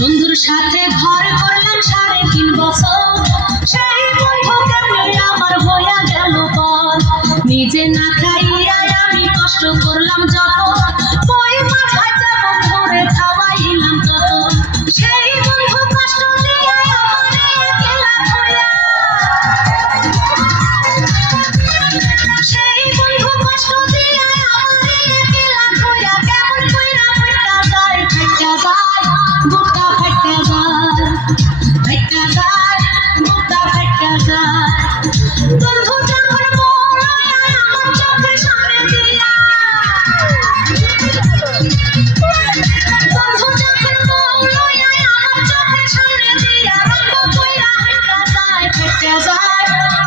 বন্ধুর সাথে ঘর করলাম 3.5 বছর, সেই বন্ধুকে নিয়ে আমার হইয়া গেল পর। নিজে না খাইয়া আমি কষ্ট করলাম যত, কই মাছ ভাজা বন্ধুরে খাওয়াইলাম তত। সেই বন্ধু কষ্ট দিয়ে আমারে একলা থইয়া, সেই বন্ধু কষ্ট দিয়ে আমারে একলা থইয়া কেমন কইরা ফাইটা যায়, ফাইটা যায় বুকটা ফাইটা যায়, ফাইটা যায় বুকটা ফাইটা যায়। বন্ধু যখন বড় আমার চোখের সামনে দিয়া, বন্ধু যখন বড় আমার চোখের সামনে দিয়া রঙ্গ কইরা ফাইটা যায়, ফাইটা যায়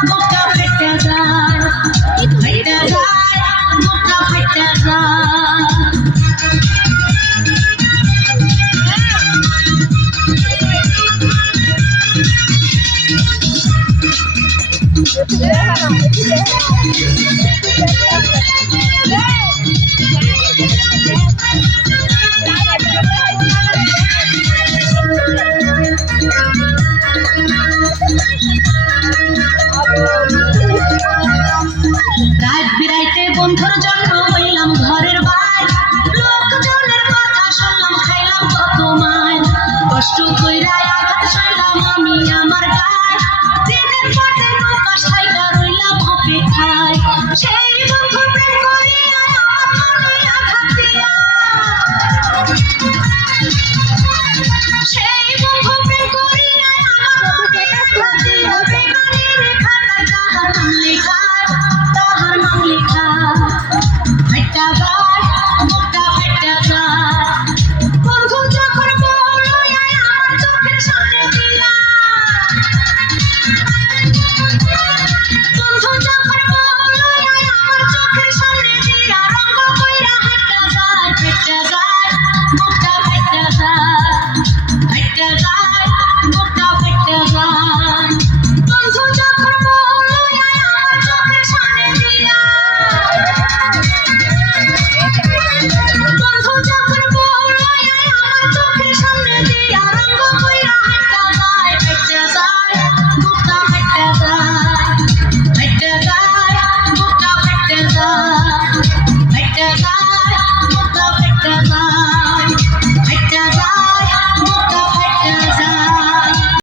বুকটা ফাইটা যায়, ফাইটা যায় বুকটা ফাইটা যায়।